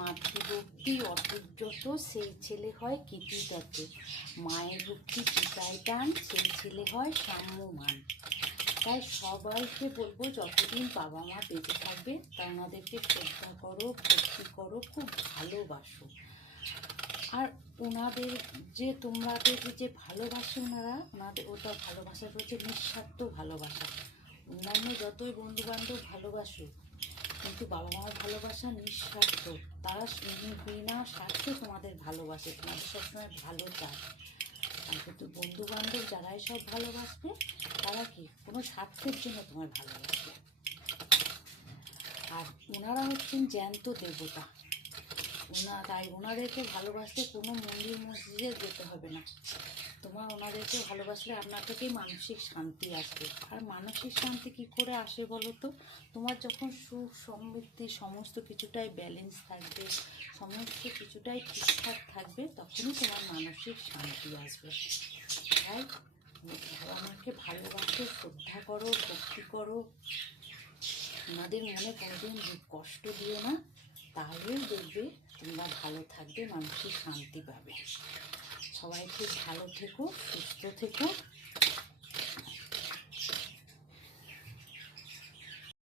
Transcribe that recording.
মাতৃভক্তি অটুট যত সেই ছেলে হয় কৃতিদাতে, মায়ের ভক্তি পিতায় টান সেই ছেলে হয় সাম্যমান। তাই সবাইকে বলবো যতদিন বাবা মা বেঁচে থাকবে তা ওনাদেরকে শ্রদ্ধা করো, ভক্তি করো, খুব ভালোবাসো। আর ওনাদের যে তোমাদেরকে যে ভালোবাসে ওনাদের ওটা ভালোবাসাটা হচ্ছে নিঃস্বার্থ ভালোবাসা। অন্যান্য যতই বন্ধুবান্ধব ভালোবাসো, কিন্তু বাবা মার ভালোবাসা নিঃস্বার্থ। তারা বিনা স্বার্থে তোমাদের ভালোবাসে, তোমাদের সবসময় ভালো চায়। আর কিন্তু বন্ধুবান্ধব যারাই সব ভালোবাসবে তারা কি কোনো স্বার্থের জন্য তোমার ভালোবাসবে। আর ওনারা হচ্ছেন জ্যান্ত দেবতা। তাই ওনাদেরকে ভালোবাসলে কোনো মন্দির মসজিদে যেতে হবে না। তোমার ওনাদেরকে ভালোবাসলে আপনার থেকেই মানসিক শান্তি আসবে। আর মানসিক শান্তি কি করে আসে বলো তো? তোমার যখন সুখ সমৃদ্ধি সমস্ত কিছুটাই ব্যালেন্স থাকবে, সমস্ত কিছুটাই ঠিকঠাক থাকবে, তখনই তোমার মানসিক শান্তি আসবে। তাই আমাকে ভালোবাসো, শ্রদ্ধা করো, ভক্তি করো, ওনাদের মনে কোনোদিন কষ্ট দিও না। তাহলেই দেখবে তোমরা ভালো থাকবে, মানসিক শান্তি পাবে। সবাই খুব ভালো থেকো, সুস্থ থেকো।